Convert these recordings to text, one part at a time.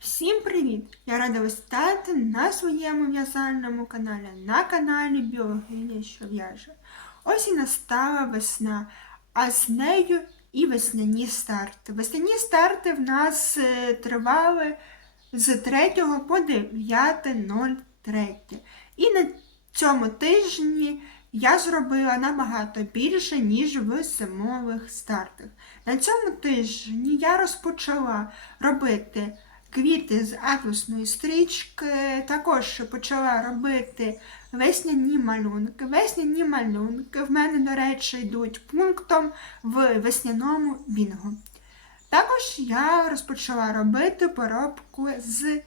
Всім привіт! Я рада вас вітати на своєму в'язальному каналі, на каналі Біологиня, що в'яже. Ось і настала весна, а з нею і весняні старти. Весняні старти в нас е, тривали з 3 по 9.03. І на цьому тижні я зробила набагато більше, ніж в зимових стартах. На цьому тижні я розпочала робити квіти з атласної стрічки, також почала робити весняні малюнки. Весняні малюнки в мене, до речі, йдуть пунктом в весняному бінго. Також я розпочала робити поробку з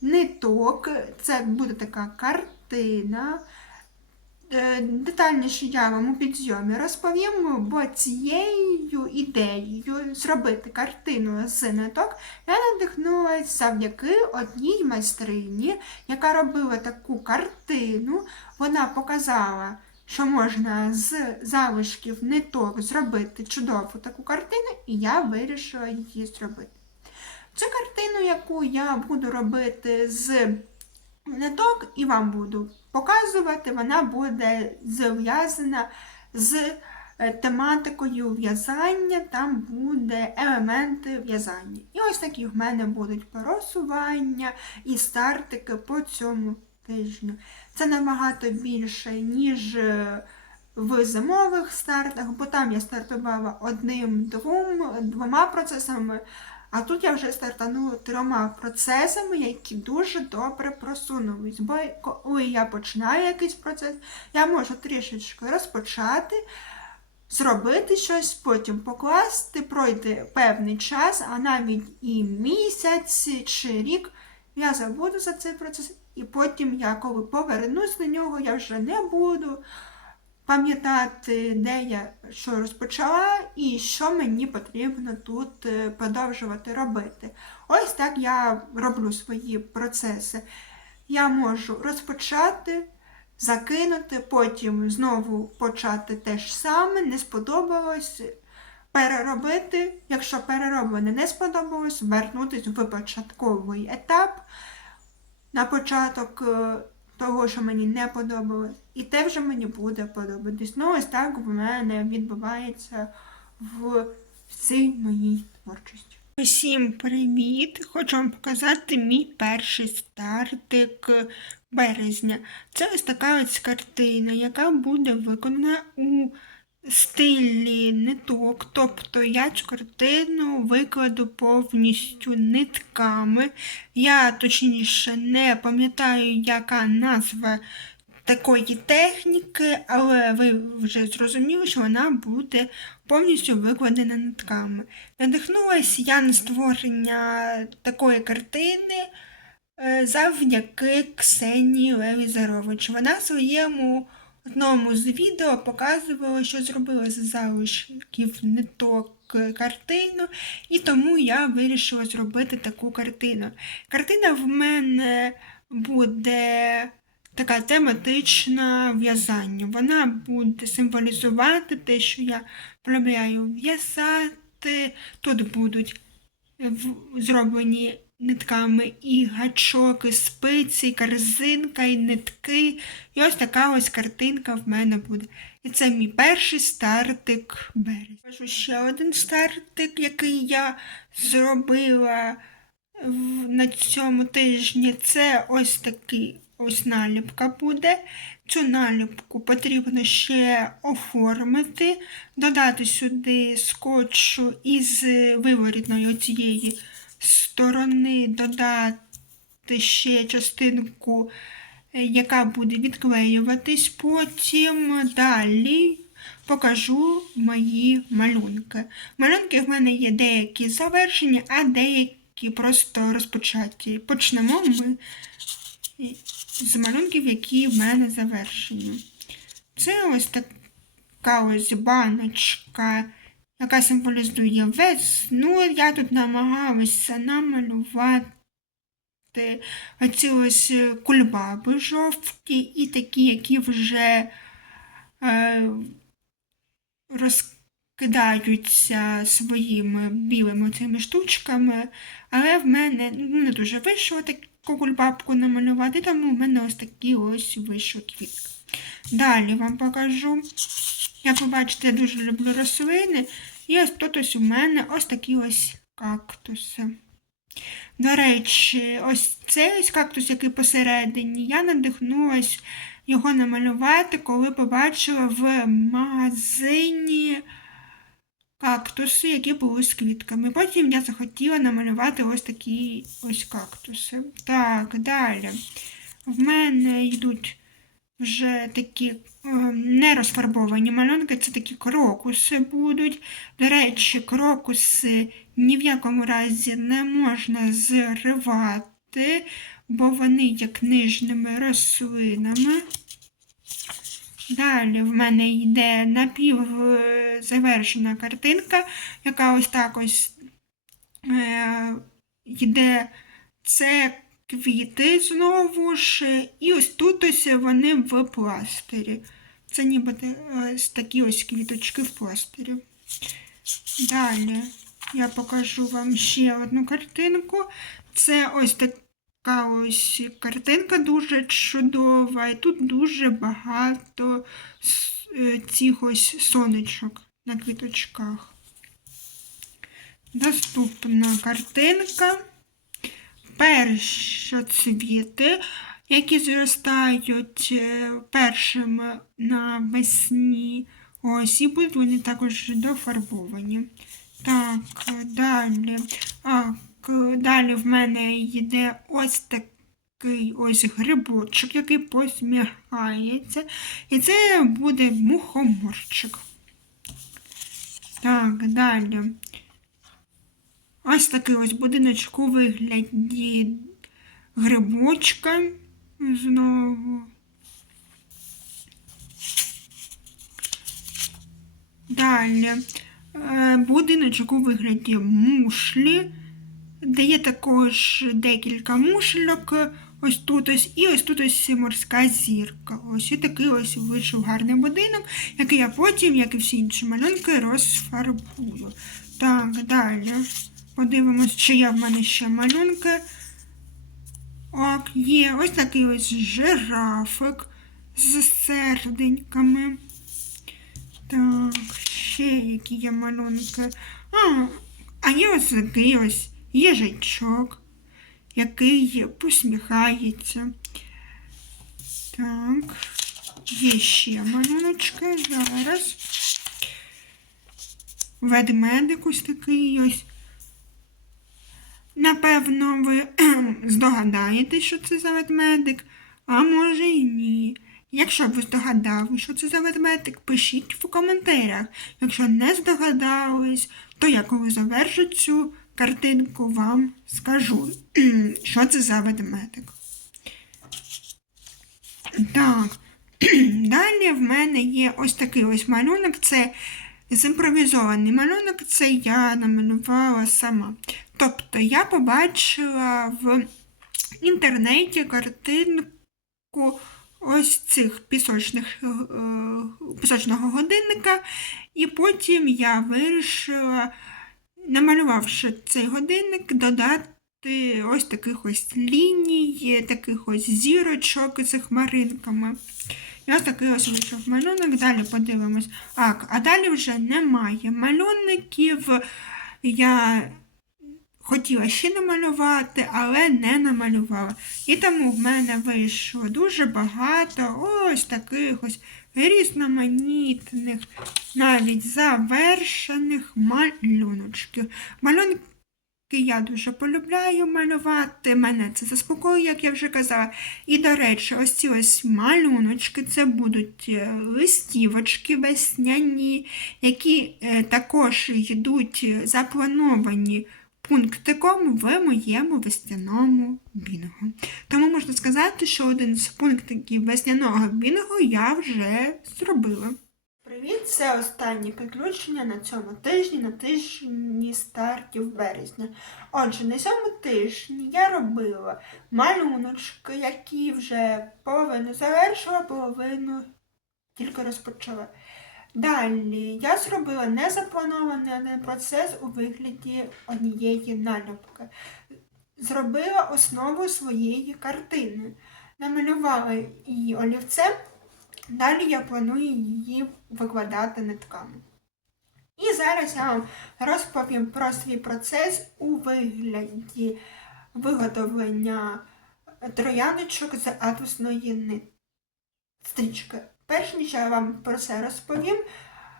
ниток. Це буде така картина. Е, Детальніше я вам у підйомі розповім, бо цією ідеєю зробити картину з ниток я надихнулася завдяки одній майстрині, яка робила таку картину. Вона показала, що можна з залишків ниток зробити чудову таку картину, і я вирішила її зробити. Цю картину, яку я буду робити з ниток і вам буду показувати, вона буде зв'язана з е, тематикою в'язання, там буде елементи в'язання. І ось такі в мене будуть просування і стартики по цьому тижню. Це набагато більше, ніж е, в зимових стартах, бо там я стартувала одним-двом, двома процесами. А тут я вже стартанула трьома процесами, які дуже добре просунулись. Бо коли я починаю якийсь процес, я можу трішечки розпочати, зробити щось, потім покласти, пройде певний час, а навіть і місяць чи рік я забуду за цей процес, і потім я, коли повернусь до нього, я вже не буду пам'ятати, де я що розпочала і що мені потрібно тут е, продовжувати робити. Ось так я роблю свої процеси. Я можу розпочати, закинути, потім знову почати те ж саме, не сподобалось. Переробити, якщо перероблене не сподобалось, вернутися в початковий етап. На початок е, того, що мені не подобалось, і те вже мені буде подобатись. Ну, ось так в мене відбувається в цій моїй творчості. Усім привіт! Хочу вам показати мій перший стартик березня. Це ось така ось картина, яка буде виконана у стилі ниток. Тобто я цю картину викладу повністю нитками. Я точніше не пам'ятаю, яка назва такої техніки, але ви вже зрозуміли, що вона буде повністю викладена нитками. Надихнулася я на створення такої картини. е, Завдяки Ксенії Левізарович. Вона в одному з відео показувала, що зробила з залишків ниток картину, і тому я вирішила зробити таку картину. Картина в мене буде така тематична в'язання. Вона буде символізувати те, що я полюбляю в'язати. Тут будуть зроблені нитками і гачок, і спиці, і корзинка, і нитки. І ось така ось картинка в мене буде. І це мій перший стартик березня. Кажу ще один стартик, який я зробила на цьому тижні. Це ось такий ось наліпка буде. Цю наліпку потрібно ще оформити, додати сюди скотчу із виворітної цієї сторони, додати ще частинку, е, яка буде відклеюватись. Потім далі покажу мої малюнки. Малюнки в мене є деякі завершені, а деякі просто розпочаті. Почнемо ми з малюнків, які в мене завершені. Це ось така ось баночка, яка символізує весну. Я тут намагалася намалювати оці ось кульбаби жовті і такі, які вже е, роз, кидаються своїми білими цими штучками, але в мене ну, не дуже вийшло таку кульбабку намалювати, тому в мене ось такі ось вийшли квітки. Далі вам покажу. Як ви бачите, я дуже люблю рослини. І ось тут ось у мене ось такі ось кактуси. До речі, ось цей ось кактус, який посередині, я надихнулась його намалювати, коли побачила в магазині кактуси, які були з квітками. Потім я захотіла намалювати ось такі ось кактуси. Так, далі. В мене йдуть вже такі е, не розфарбовані малюнки, це такі крокуси будуть. До речі, крокуси ні в якому разі не можна зривати, бо вони є книжними рослинами. Далі в мене йде напівзавершена картинка, яка ось так ось е, йде. Це квіти знову ж, і ось тут ось вони в пластирі. Це ніби ось такі ось квіточки в пластирі. Далі я покажу вам ще одну картинку. Це ось така ось картинка дуже чудова, і тут дуже багато е, цих ось сонечок на квіточках. Наступна картинка. Першоцвіти, які зростають е, першими навесні. Ось, і будуть вони також дофарбовані. Так, далі. А, далі в мене йде ось такий ось грибочок, який посміхається. І це буде мухоморчик. Так, далі. Ось такий ось будиночок у вигляді грибочка. Знову. Далі. Е, Будиночок у вигляді мушлі, де є також декілька мушельок. Ось тут ось і ось тут ось морська зірка. Ось і такий ось вийшов гарний будинок, який я потім, як і всі інші малюнки, розфарбую. Так, далі. Подивимось, чи є в мене ще малюнки. Ок, є ось такий ось жирафик з серденьками. Так, ще які є малюнки. А, а є ось такий ось їжачок, який посміхається. Так, є ще малюночки зараз. Ведмедик ось такий ось. Напевно, ви кхем, здогадаєтесь, що це за ведмедик, а може і ні. Якщо ви здогадали, що це за ведмедик, пишіть в коментарях. Якщо не здогадались, то я коли завершу цю картинку, вам скажу, що це за ведмедик. Так, далі в мене є ось такий ось малюнок. Це зімпровізований малюнок, це я намалювала сама. Тобто я побачила в інтернеті картинку ось цих пісочних, е, пісочного годинника, і потім я вирішила, намалювавши цей годинник, додати ось таких ось ліній, таких ось зірочок з хмаринками. І ось такий ось вийшов малюнок. Далі подивимось. А, а далі вже немає малюнників. Я хотіла ще намалювати, але не намалювала. І тому в мене вийшло дуже багато ось таких ось різноманітних, навіть завершених малюночків. Малюнки я дуже полюбляю малювати. Мене це заспокоює, як я вже казала. І, до речі, ось ці ось малюночки це будуть е, листівочки весняні, які е, також йдуть заплановані пунктиком в моєму весняному бінгу. Тому можна сказати, що один з пунктиків весняного бінгу я вже зробила. Привіт, це останнє підключення на цьому тижні, на тижні стартів березня. Отже, на цьому тижні я робила малюночки, які вже половину завершила, половину тільки розпочала. Далі я зробила незапланований процес у вигляді однієї наліпки. Зробила основу своєї картини. Намалювала її олівцем. Далі я планую її викладати нитками. І зараз я вам розповім про свій процес у вигляді виготовлення трояночок з атласної стрічки. Перш ніж я вам про це розповім,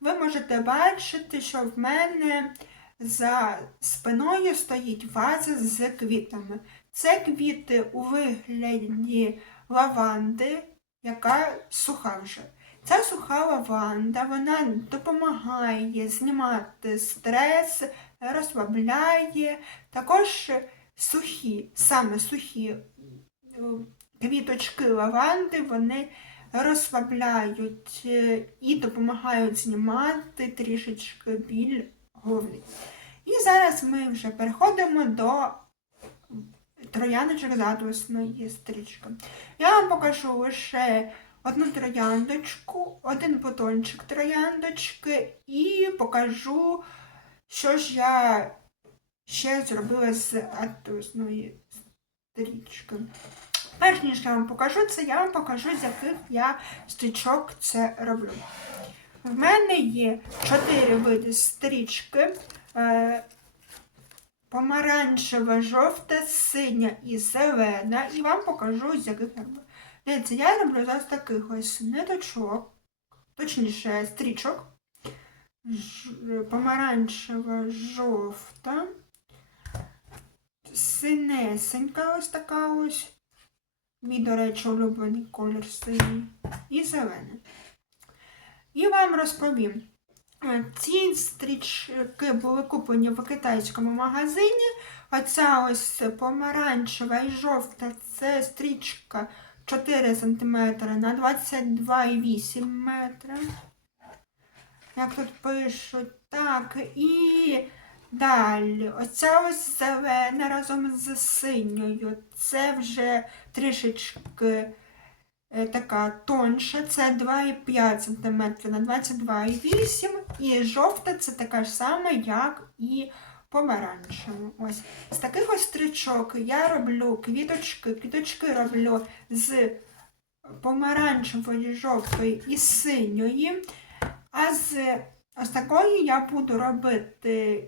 ви можете бачити, що в мене за спиною стоїть ваза з квітами. Це квіти у вигляді лаванди, яка суха вже. Ця суха лаванда, вона допомагає знімати стрес, розслабляє. Також сухі, саме сухі е, квіточки лаванди, вони розслабляють е, і допомагають знімати трішечки біль голови. І зараз ми вже переходимо до трояночок з атласної стрічки. Я вам покажу лише одну трояндочку, один бутончик трояндочки і покажу, що ж я ще зробила з атласної стрічки. Перш ніж я вам покажу це, я вам покажу, з яких я стрічок це роблю. В мене є чотири види стрічки. Е, помаранчева, жовта, синя і зелена. І вам покажу, з яких я роблю. Дивіться, я роблю зараз таких ось ниточок, точніше, стрічок. Помаранчева, жовта, синесенька ось така ось. Мій, до речі, улюблений колір синій. І зелений. І вам розповім. Ці стрічки були куплені в китайському магазині. Оця ось помаранчева і жовта це стрічка 4 см на 22,8 метра. Як тут пишуть, так, і далі. Оця ось зелена разом з синьою. Це вже трішечки е, така тонша, це 2,5 см на 22,8 і жовта це така ж сама, як і помаранчева. Ось. З таких ось стрічок я роблю квіточки. Квіточки роблю з помаранчевої, жовтої і синьої. А з ось такої я буду робити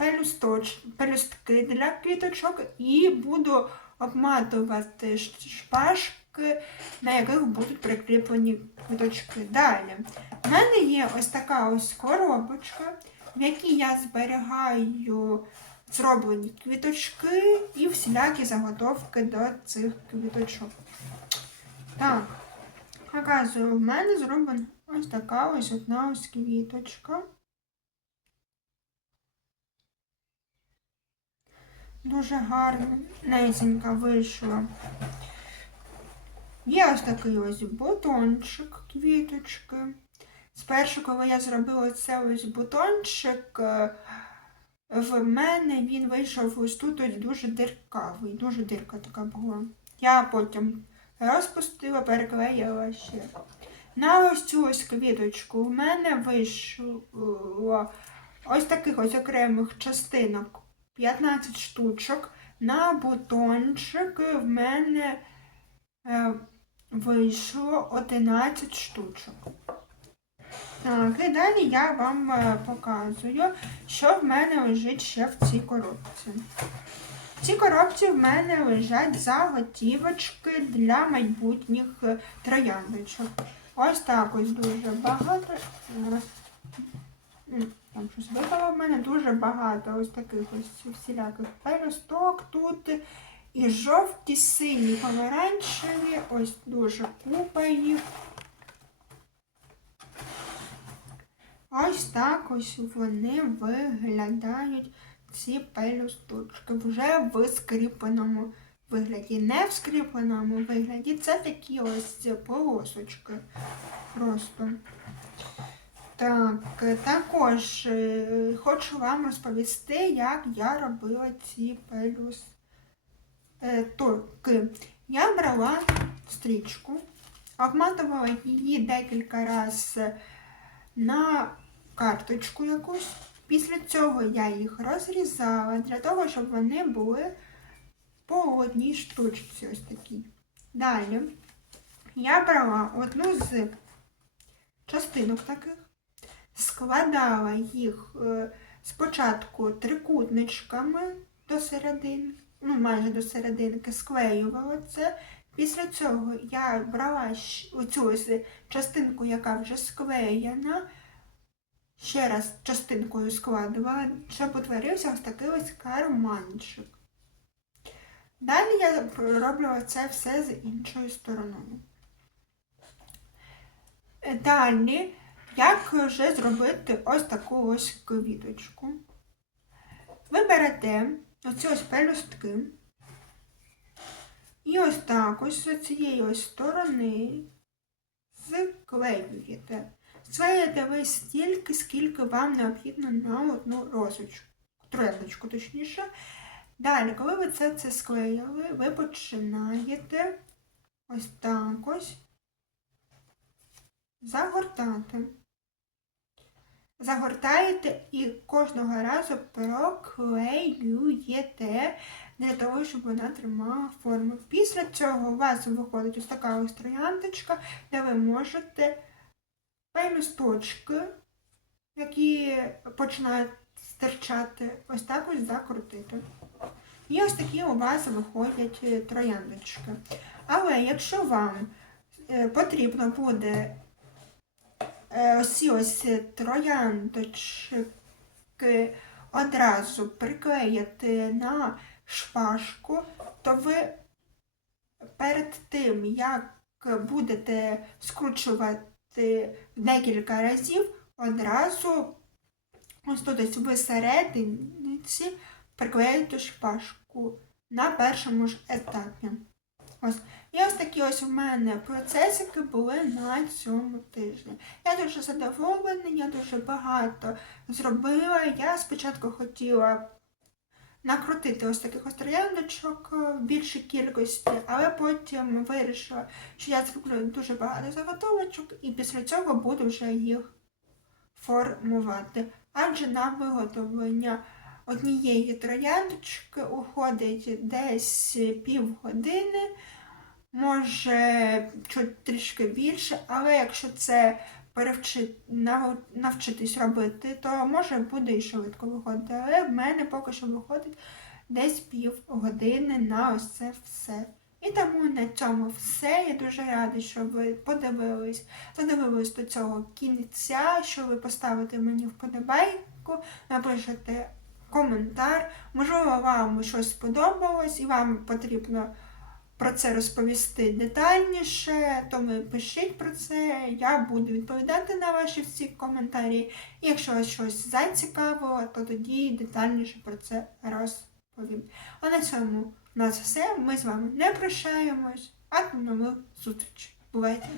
пелюсточ, пелюстки для квіточок і буду обматувати шпажки, на яких будуть прикріплені квіточки. Далі. У мене є ось така ось коробочка, в якій я зберігаю зроблені квіточки і всілякі заготовки до цих квіточок. Так, показую, в мене зроблена ось така ось одна ось квіточка. Дуже гарно, низенька вийшла. Є ось такий ось бутончик квіточки. Спершу, коли я зробила це ось бутончик, е, в мене він вийшов ось тут ось дуже диркавий, дуже дирка така була. Я потім розпустила, переклеїла ще. На ось цю ось квіточку в мене вийшло ось таких ось окремих частинок 15 штучок. На бутончик в мене е, вийшло 11 штучок. Так, і далі я вам е, показую, що в мене лежить ще в цій коробці. В цій коробці в мене лежать заготівочки для майбутніх е, трояндочок. Ось так ось дуже багато. Там щось випало в мене дуже багато ось таких ось всіляких пелюсток тут. І жовті, сині, помаранчеві, ось дуже купа їх. Ось так ось вони виглядають, ці пелюсточки, вже в скріпленому вигляді. Не в скріпленому вигляді, це такі ось полосочки. Просто. Так, також е, хочу вам розповісти, як я робила ці пелюстки. Я брала стрічку, обматувала її декілька разів на карточку якусь. Після цього я їх розрізала для того, щоб вони були по одній штучці ось такій. Далі я брала одну з частинок таких, складала їх е, спочатку трикутничками до середини, ну майже до серединки, склеювала це. Після цього я брала оцю ось частинку, яка вже склеєна, ще раз частинкою складувала, щоб утворився ось такий ось карманчик. Далі я роблю це все з іншою стороною. Е, Далі, як вже зробити ось таку ось квіточку. Ви берете оці ось пелюстки і ось так ось з цієї ось сторони склеюєте. Склеїте ви стільки, скільки вам необхідно на одну розочку, трояндочку точніше. Далі, коли ви це, це склеїли, ви починаєте ось так ось загортати. Загортаєте і кожного разу проклеюєте для того, щоб вона тримала форму. Після цього у вас виходить ось така ось трояндочка, де ви можете пелюсточки, які починають стирчати, ось так ось закрутити. І ось такі у вас виходять е, трояндочки. Але якщо вам е, потрібно буде ось ось трояндочки одразу приклеїти на шпажку, то ви перед тим, як будете скручувати декілька разів, одразу ось тут ось в серединці приклеїти шпажку на першому ж етапі. Ось. І ось такі ось у мене процесики були на цьому тижні. Я дуже задоволена, я дуже багато зробила. Я спочатку хотіла накрутити ось таких ось трояндочок в більшій кількості, але потім вирішила, що я зроблю дуже багато заготовочок і після цього буду вже їх формувати. Адже на виготовлення однієї трояндочки уходить десь півгодини, може трішки більше, але якщо це перевчи, нав- навчитись робити, то може буде і швидко виходити. Але в мене поки що виходить десь півгодини на ось це все. І тому на цьому все. Я дуже рада, що ви подивились, додивились до цього кінця, що ви поставите мені вподобайку, напишете коментар. Можливо, вам щось сподобалось і вам потрібно про це розповісти детальніше, то ви пишіть про це, я буду відповідати на ваші всі коментарі. І якщо вас щось зацікавило, то тоді детальніше про це розповім. А на цьому у нас все. Ми з вами не прощаємось, а до нових зустрічей. Бувайте!